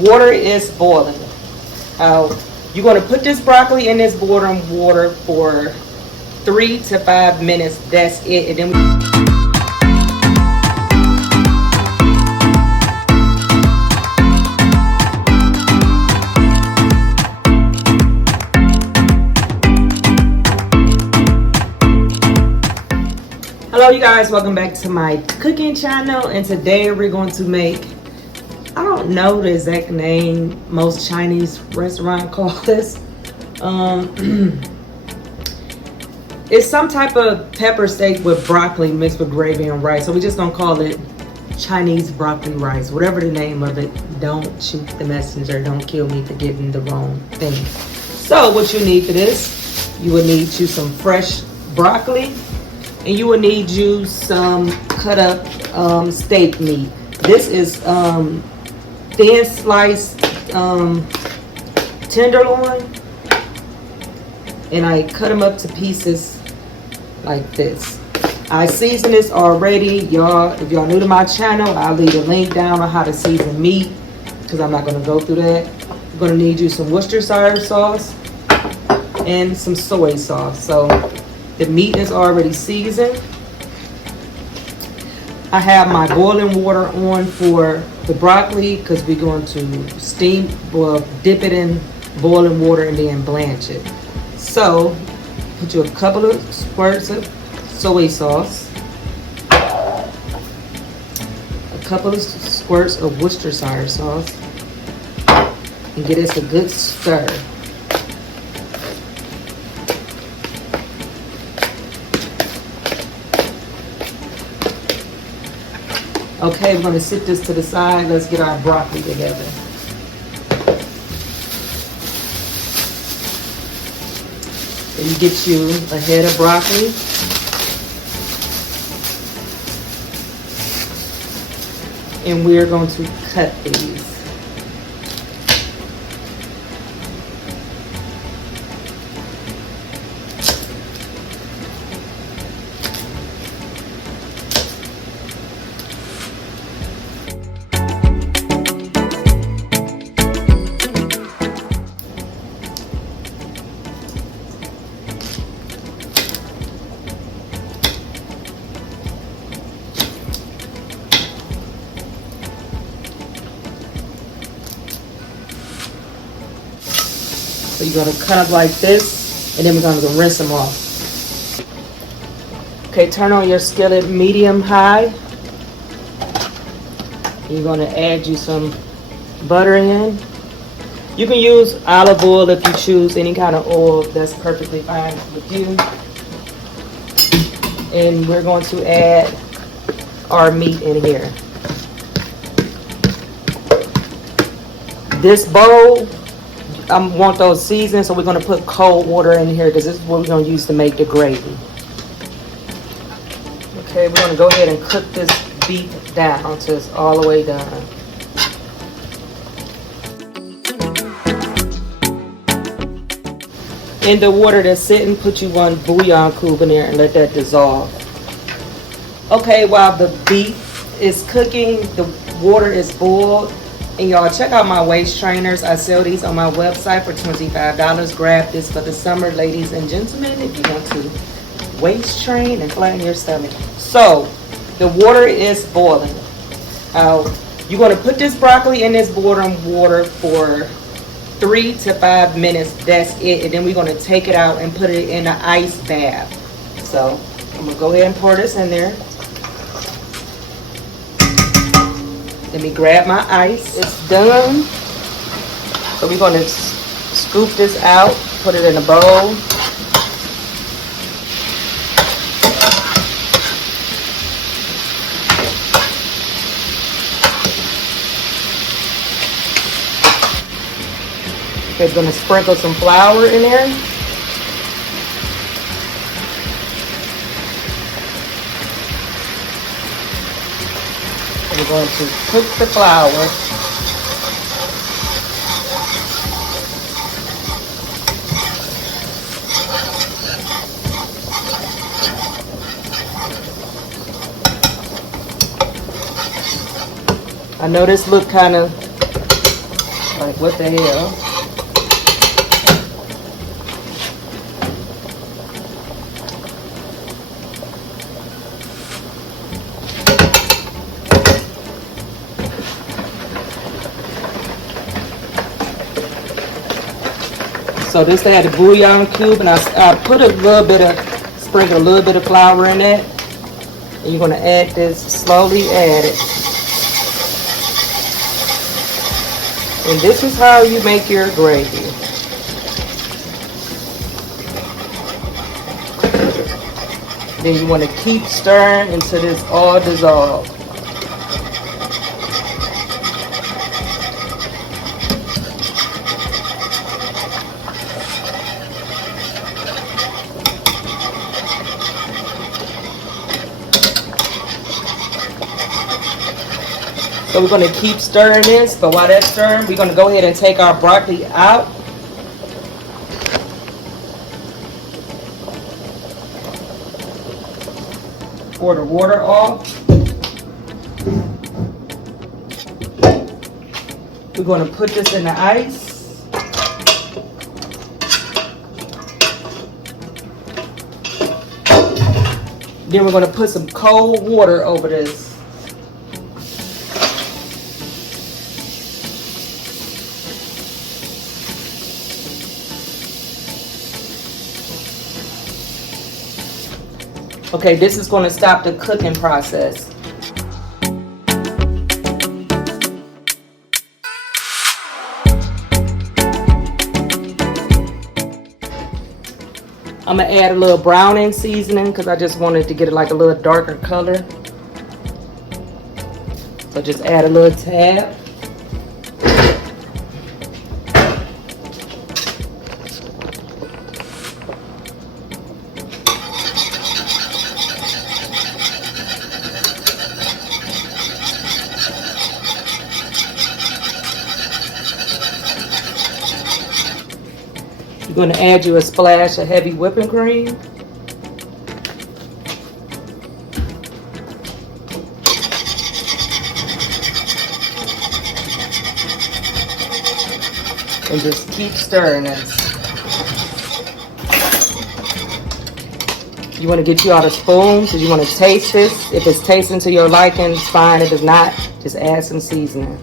water is boiling. You're going to put this broccoli in this boiling water for 3 to 5 minutes. That's it. And then hello you guys, welcome back to my cooking channel, and today we're going to make, I don't know the exact name most Chinese restaurant call this. It's some type of pepper steak with broccoli mixed with gravy and rice, so we're just gonna call it Chinese broccoli rice, whatever the name of it. Don't shoot the messenger, don't kill me for getting the wrong thing. So what you need for this, you will need you some fresh broccoli, and you will need you some cut up steak meat. This is thin sliced tenderloin, and I cut them up to pieces like this. I season this already, y'all. If y'all new to my channel, I'll leave a link down on how to season meat, because I'm not gonna go through that. You're gonna need you some Worcestershire sauce and some soy sauce. So the meat is already seasoned. I have my boiling water on for the broccoli because we're going to dip it in boiling water and then blanch it. So put you a couple of squirts of soy sauce, a couple of squirts of Worcestershire sauce, and get us a good stir. Okay, we're going to sit this to the side. Let's get our broccoli together. So you get you a head of broccoli. And we're going to cut these. So you're going to cut up like this, and then we're going to rinse them off. Okay, turn on your skillet medium high. You're going to add you some butter in. You can use olive oil if you choose any kind of oil. That's perfectly fine with you. And we're going to add our meat in here. This bowl, I want those seasoned, so we're going to put cold water in here because this is what we're going to use to make the gravy. Okay, we're going to go ahead and cook this beef down until it's all the way done. In the water that's sitting, put you one bouillon cube in there and let that dissolve. Okay, while the beef is cooking, the water is boiled. And y'all, check out my waist trainers. I sell these on my website for $25. Grab this for the summer, ladies and gentlemen, if you want to waist train and flatten your stomach. So the water is boiling. You're going to put this broccoli in this boiling water for 3 to 5 minutes. That's it. And then we're going to take it out and put it in an ice bath. So I'm going to go ahead and pour this in there. Let me grab my ice. It's done. So we're going to scoop this out, put it in a bowl. Okay, I'm going to sprinkle some flour in there. We're going to cook the flour. I know this look kind of Like, what the hell? So this they had the bouillon cube, and I put a little bit of, sprinkle a little bit of flour in it. And you're gonna add this, slowly add it. And this is how you make your gravy. Then you wanna keep stirring until it's all dissolved. So we're going to keep stirring this, but while that's stirring, we're going to go ahead and take our broccoli out. Pour the water off. We're going to put this in the ice. Then we're going to put some cold water over this. Okay, this is going to stop the cooking process. I'm going to add a little browning seasoning because I just wanted to get it like a little darker color. So just add a little tab. You're going to add you a splash of heavy whipping cream. And just keep stirring this. You want to get you out a spoon because you want to taste this. If it's tasting to your liking, it's fine. If it's not, just add some seasoning.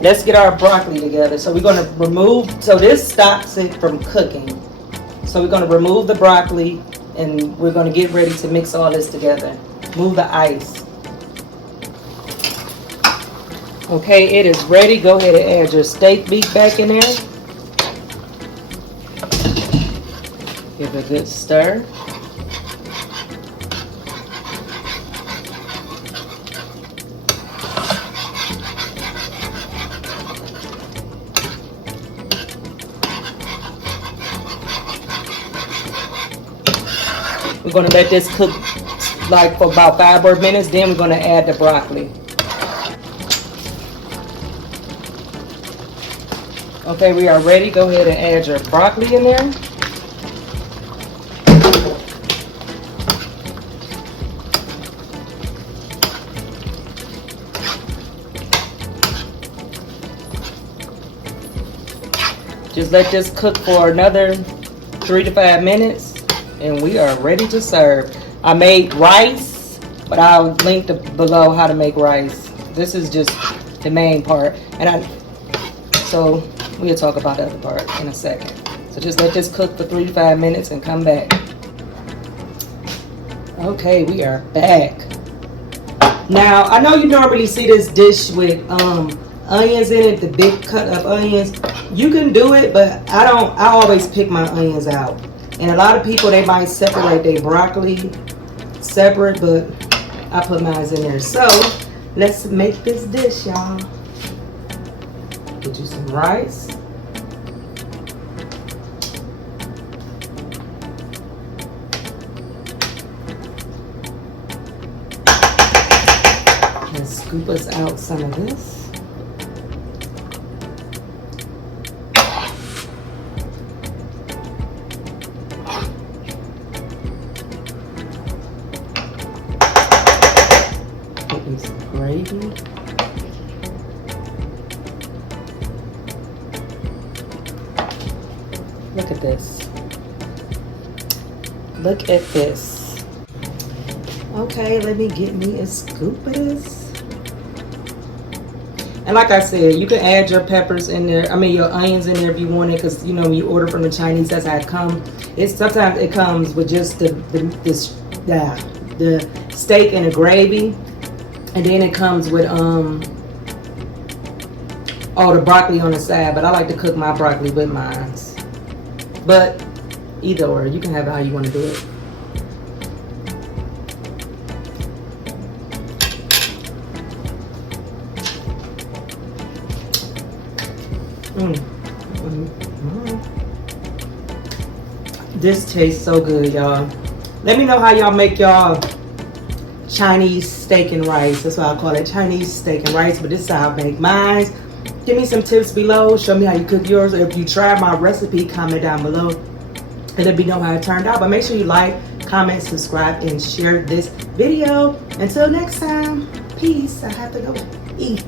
Let's get our broccoli together. So we're going to remove, so this stops it from cooking. So we're going to remove the broccoli and we're going to get ready to mix all this together. Move the ice. Okay, it is ready. Go ahead and add your steak meat back in there. Give it a good stir. We're going to let this cook like for about 5 more minutes. Then we're going to add the broccoli. Okay, we are ready. Go ahead and add your broccoli in there. Just let this cook for another 3 to 5 minutes. And we are ready to serve. I made rice, but I'll link below how to make rice. This is just the main part. So we'll talk about the other part in a second. So just let this cook for 3 to 5 minutes and come back. Okay, we are back. Now, I know you normally see this dish with onions in it, the big cut of onions. You can do it, but I always pick my onions out. And a lot of people, they might separate their broccoli separate, but I put mine in there. So let's make this dish, y'all. Get you some rice. Let's scoop us out some of this. Put in some gravy. Look at this. Look at this. Okay, let me get me a scoop of this. And like I said, you can add your peppers in there. I mean, your onions in there if you want it, because you know when you order from the Chinese, that's how it comes. Sometimes it comes with just the steak and the gravy, and then it comes with all the broccoli on the side. But I like to cook my broccoli with mine. But either or, you can have it how you want to do it. This tastes so good, y'all. Let me know how y'all make y'all Chinese steak and rice. That's why I call it Chinese steak and rice, but this is how I make mine. Give me some tips below. Show me how you cook yours. Or if you try my recipe, comment down below and let me know how it turned out. But make sure you like, comment, subscribe, and share this video. Until next time, peace. I have to go eat.